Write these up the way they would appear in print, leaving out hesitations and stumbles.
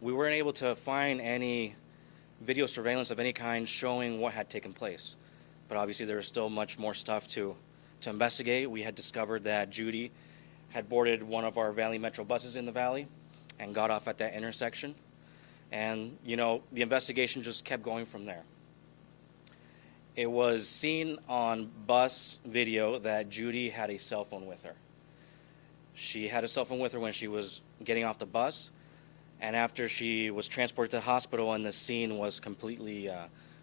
We weren't able to find any video surveillance of any kind showing what had taken place. But obviously there was still much more stuff to investigate. We had discovered that Judy had boarded one of our Valley Metro buses in the Valley and got off at that intersection. And, the investigation just kept going from there. It was seen on bus video that Judy had a cell phone with her. She had a cell phone with her when she was getting off the bus, and after she was transported to the hospital and the scene was completely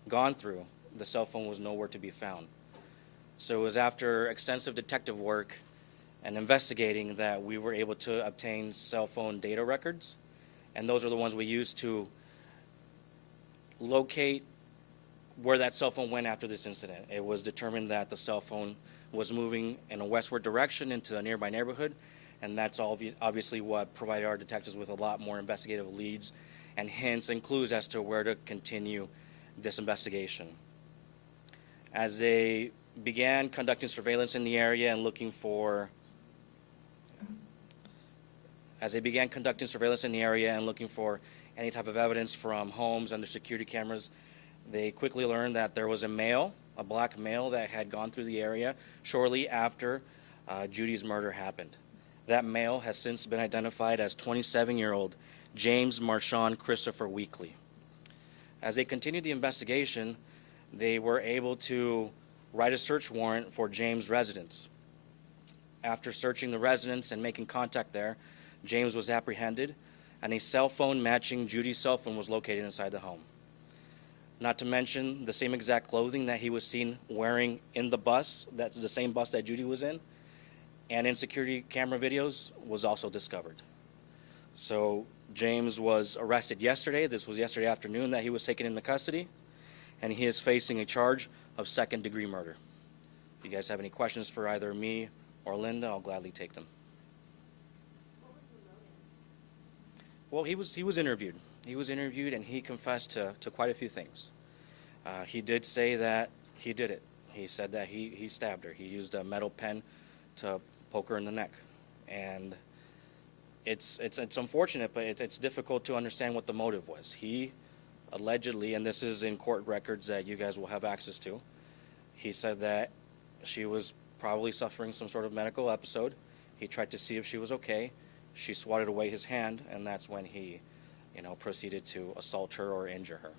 gone through, the cell phone was nowhere to be found. So it was after extensive detective work and investigating that we were able to obtain cell phone data records, and those are the ones we used to locate where that cell phone went after this incident. It was determined that the cell phone was moving in a westward direction into a nearby neighborhood, and that's obviously what provided our detectives with a lot more investigative leads and hints and clues as to where to continue this investigation. As they began conducting surveillance in the area and looking for any type of evidence from homes under security cameras, they quickly learned that there was a black male that had gone through the area shortly after Judy's murder happened. That male has since been identified as 27-year-old James Marshawn Christopher Weekly. As they continued the investigation, they were able to write a search warrant for James' residence. After searching the residence and making contact there, James was apprehended, and a cell phone matching Judy's cell phone was located inside the home. Not to mention the same exact clothing that he was seen wearing in the bus, that's the same bus that Judy was in, and in security camera videos was also discovered. So James was arrested yesterday. This was yesterday afternoon that he was taken into custody, and he is facing a charge of second-degree murder. If you guys have any questions for either me or Linda, I'll gladly take them. What was the motive? Well, he was interviewed. He was interviewed, and he confessed to quite a few things. He did say that he did it. He said that he stabbed her. He used a metal pen to poke her in the neck. And it's unfortunate, but it's difficult to understand what the motive was. He allegedly, and this is in court records that you guys will have access to, he said that she was probably suffering some sort of medical episode. He tried to see if she was okay. She swatted away his hand, and that's when he proceeded to assault her or injure her.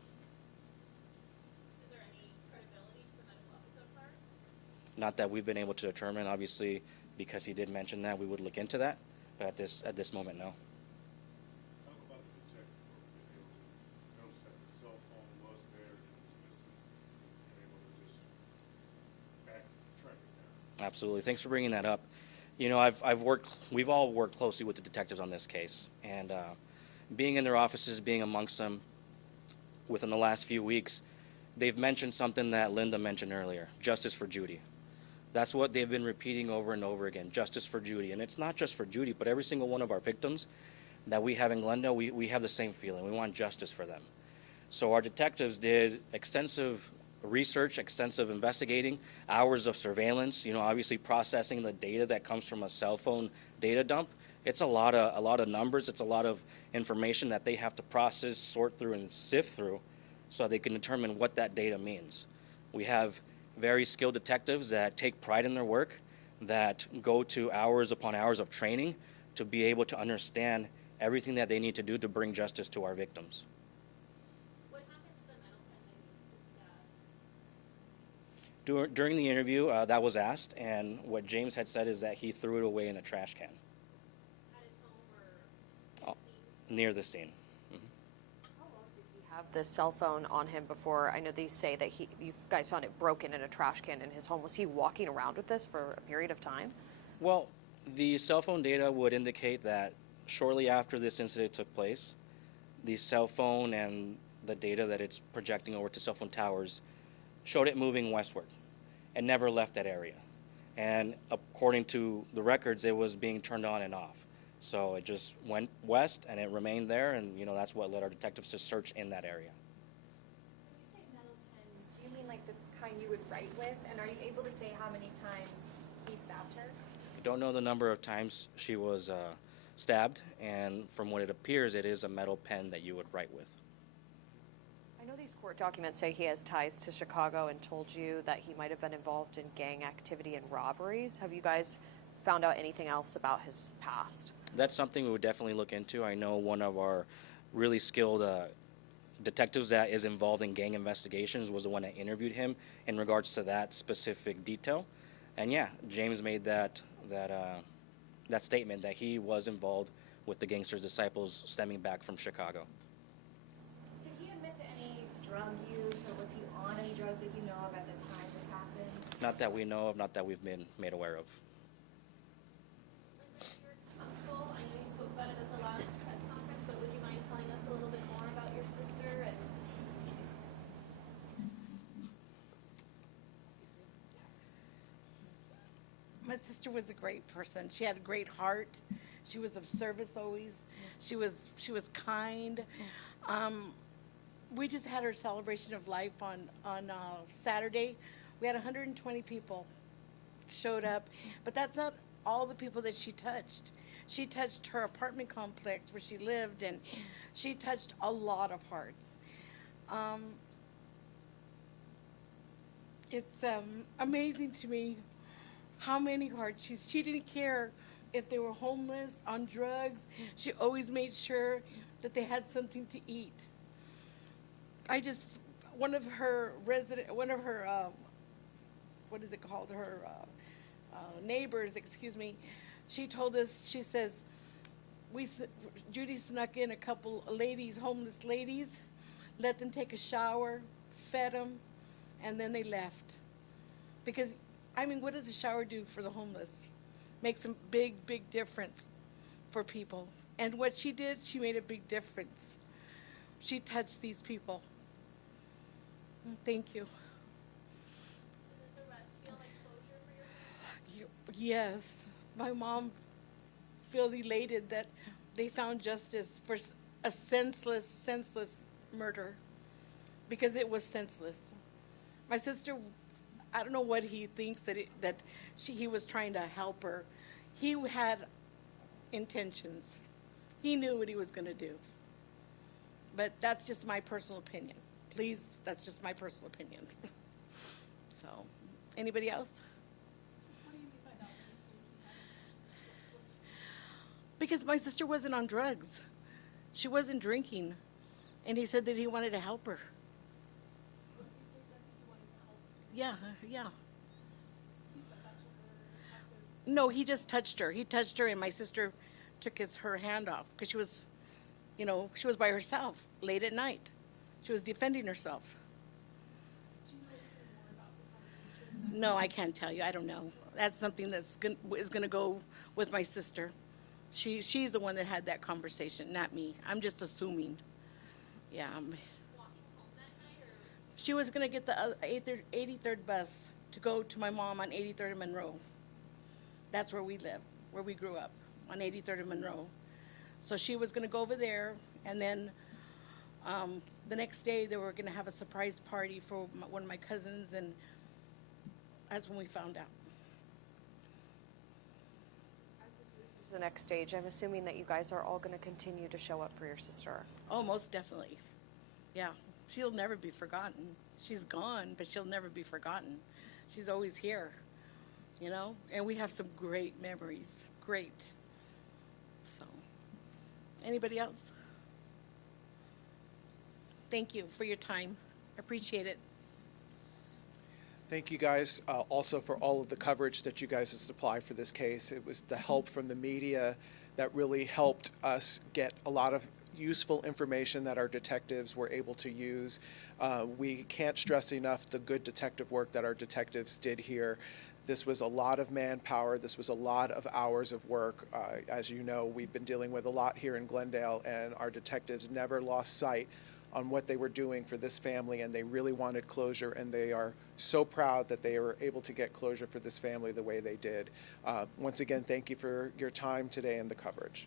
Is there any credibility to the medical episode part? Not that we've been able to determine. Obviously, because he did mention that, we would look into that. But at this moment, no. Talk about the detective work. They were able to notice that the cell phone was there and it was missing, and able to just track it down. Absolutely. Thanks for bringing that up. We've all worked closely with the detectives on this case, and being in their offices, being amongst them within the last few weeks, they've mentioned something that Linda mentioned earlier: justice for Judy. That's what they've been repeating over and over again: justice for Judy. And it's not just for Judy, but every single one of our victims that we have in Glendale, we have the same feeling. We want justice for them. So our detectives did extensive research, extensive investigating, hours of surveillance, obviously processing the data that comes from a cell phone data dump. It's a lot of numbers. It's a lot of information that they have to process, sort through, and sift through so they can determine what that data means. We have very skilled detectives that take pride in their work, that go to hours upon hours of training to be able to understand everything that they need to do to bring justice to our victims. What happened to the metal pen that he used to stab? During the interview, that was asked, and what James had said is that he threw it away in a trash can. At his home or Near the scene. How long did he have the cell phone on him before? I know they say that you guys found it broken in a trash can in his home. Was he walking around with this for a period of time? Well, the cell phone data would indicate that shortly after this incident took place, the cell phone and the data that it's projecting over to cell phone towers showed it moving westward and never left that area. And according to the records, it was being turned on and off. So it just went west and it remained there, and that's what led our detectives to search in that area. When you say metal pen, do you mean like the kind you would write with? And are you able to say how many times he stabbed her? I don't know the number of times she was stabbed, and from what it appears, it is a metal pen that you would write with. I know these court documents say he has ties to Chicago and told you that he might have been involved in gang activity and robberies. Have you guys found out anything else about his past? That's something we would definitely look into. I know one of our really skilled detectives that is involved in gang investigations was the one that interviewed him in regards to that specific detail. And yeah, James made that statement that he was involved with the gangsters' disciples stemming back from Chicago. Did he admit to any drug use, or was he on any drugs that you know of at the time this happened? Not that we know of, not that we've been made aware of. Linda, if you're comfortable, I know you spoke about it at the last press conference, but would you mind telling us a little bit more about your sister and My sister was a great person. She had a great heart. She was of service always. She was kind. We just had her celebration of life on Saturday. We had 120 people showed up, but that's not all the people that she touched. She touched her apartment complex where she lived, and she touched a lot of hearts. It's amazing to me how many hearts she didn't care if they were homeless, on drugs. She always made sure that they had something to eat. One of her what is it called? Her neighbors, excuse me, she told us, she says, Judy snuck in a couple ladies, homeless ladies, let them take a shower, fed them, and then they left. Because, I mean, what does a shower do for the homeless? Makes a big, big difference for people. And what she did, she made a big difference. She touched these people. Thank you. does this arrest feel like closure for your family? Yes, my mom feels elated that they found justice for a senseless murder, because it was senseless. My sister, I don't know what he thinks he was trying to help her. He had intentions. He knew what he was going to do. But that's just my personal opinion. Please, that's just my personal opinion. So, anybody else? What do you mean by that when you say he had? Because my sister wasn't on drugs. She wasn't drinking. And he said that he wanted to help her. What did he say exactly he wanted to help? Yeah. He said that to her after. No, he just touched her. He touched her, and my sister took her hand off because she was by herself late at night. She was defending herself. Do you know anything more about the conversation? No, I can't tell you. I don't know. That's something is going to go with my sister. She's the one that had that conversation, not me. I'm just assuming. Yeah. Walking home that night, or She was going to get the 83rd bus to go to my mom on 83rd and Monroe. That's where we live, where we grew up, on 83rd and Monroe. So she was going to go over there, and then the next day they were going to have a surprise party for one of my cousins, and that's when we found out. As this moves to the next stage, I'm assuming that you guys are all going to continue to show up for your sister. Oh, most definitely. Yeah, she'll never be forgotten. She's gone, but she'll never be forgotten. She's always here, and we have some great memories. Great. So, anybody else? Thank you for your time. Appreciate it. Thank you guys also for all of the coverage that you guys have supplied for this case. It was the help from the media that really helped us get a lot of useful information that our detectives were able to use. We can't stress enough the good detective work that our detectives did here. This was a lot of manpower. This was a lot of hours of work. As you know, we've been dealing with a lot here in Glendale, and our detectives never lost sight on what they were doing for this family, and they really wanted closure, and they are so proud that they were able to get closure for this family the way they did. Once again, thank you for your time today and the coverage.